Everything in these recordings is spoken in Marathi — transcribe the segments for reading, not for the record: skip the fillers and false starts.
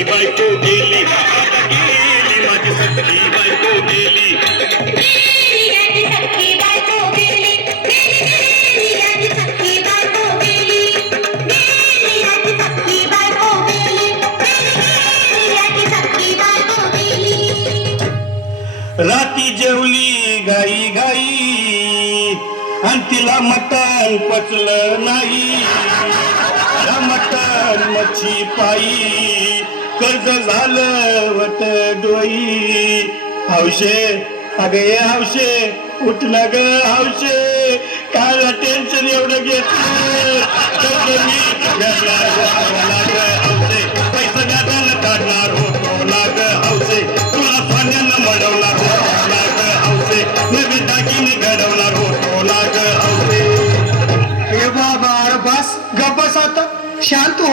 सखी बायको गेली, आता गेली माझी सखी बायको गेली. राती जेवली गाई गाई आणि तिला मटण पचलं नाही. मटण मच्छी पायी कर्ज झालं वट डोई. हौशे अगे हौशे उठला ग हौशे, काय टेन्शन एवढं घेतलं कर्ज मी हौशे, पैसा गाठायला काढणार होतो लाग हौशे, तुला सोन्यानं मडवणार होतो लाग हौशे, नवी दागिने घडवणार होतो लाग हौशे. हे बाबा अरे बस गप बस आता, शांत हो.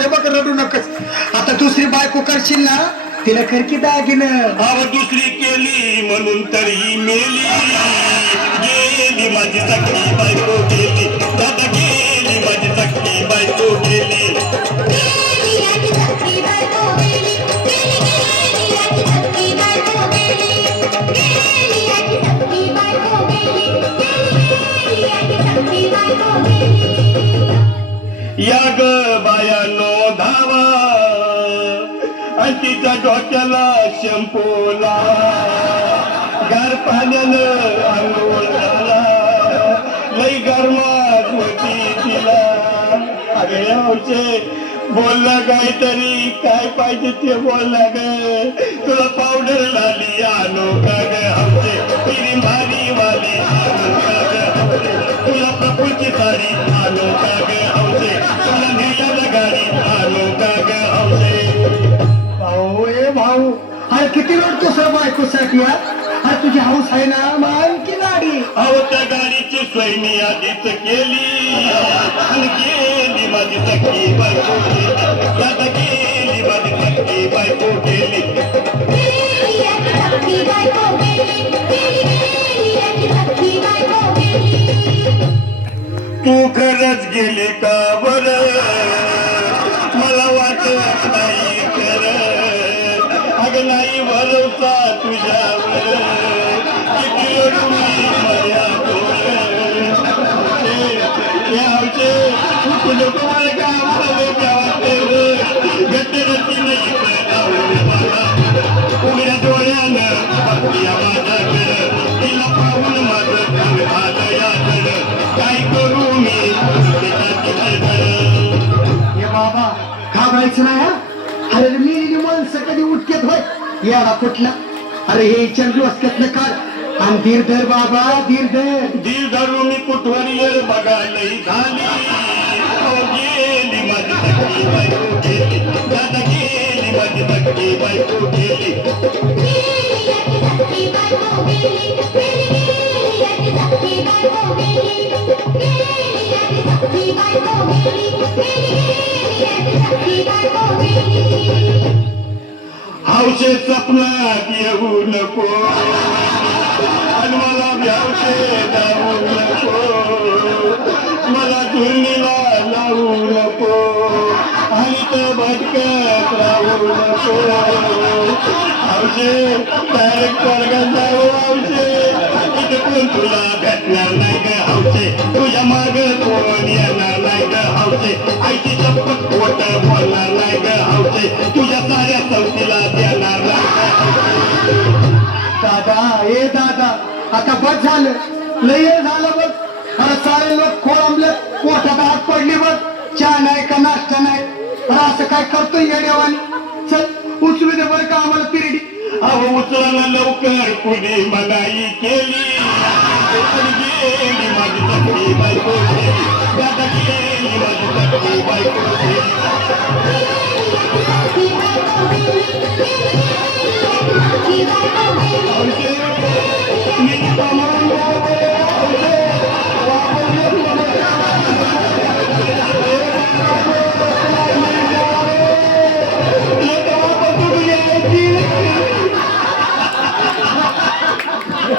हे बघ रडू नकच. आता दुसरी बायको करशील ना, तिला खरकी दागिनं. अव दुसरी केली म्हणून तरी मेली. गेली माझी सखी बायको गेली, दादा गेली माझी सखी बायको गेली. या ग बायानो धावा आणि तिच्या डोक्याला शंपोला, गार पाण्यानं आंघोळ झाला, लई गरमात होती तिला. अगे हौशे बोलला काहीतरी, काय पाहिजे ते बोलला ग. तुला पावडर लाली आणू का ग हौशे, पिरी भारी वाली आणू का ग हौशे, तुला प्रकृती साडी आणू का ग हौशे, तुला नेल्याला गाडी आणू का ग हौशे. भाऊ ए भाऊ, अरे किती रडतो सर बायकोसाठी. अरे तुझी हौस आहे ना, मान की गाडी. अहो त्या गाडीची सोय मी आधीच केली आणि गेली माझी सखी बायको गेली, आता गेली माझी सखी बायको गेली. तू खरंच गेली का बरं, मला वाटत नाही खरं. अगं नाही भरोसा तुझ्यावर, किती रडू मी माझ्यावर. हौशे तू नको मला का आम्हाला वाटते गट्टरती नाही मला उघड्या डोळ्यानं बघूया माझ्याकडं, तिला पाहून माझं घर आलं याकडं, काय करू मी हे बाबा घाबरायचं नाही हा. अरे मी माणसं कधी उठकेत होय याला कुठला. अरे हे चंद्र वाजक्यातलं काढ आणि धीर धर बाबा, धीर धर. दिल धरू मी कुठवर येळ बघायला झाली. गेली माझी सखी बायको गेली, दादा गेली माझी सखी बायको गेली. हौशे सपनात येऊ नको आणि मला हौशे जाऊ नको, मला धुळीला लावू नको आणि तर भटकत राहू नको. हौशे डायरेक्ट स्वर्गात जाऊ हौशे, इथे कोण तुला भेटणार नाही ग हौशे, तुझ्या माग कोण येणार नाही ग हौशे, आईची शपथ खोट बोलणार नाही ग हौशे, तुझ्या साऱ्या चौथीला देणार नाही ग. दादा ए दादा, आता बस झालं, लय झालं बघ. अरे सारे लोक खोळंबले, पोटात हात पडली बघ. चहा नाही का नाश्ता नाही. अरे असं काय करतोय या देवानी. चल उचलू दे बरं का आम्हाला पिरडी. अहो उचलायला लवकर कुणी मनाई केली, गेली माझी सखी बायको गेली, दादा गेली माझी सखी बायको गेली.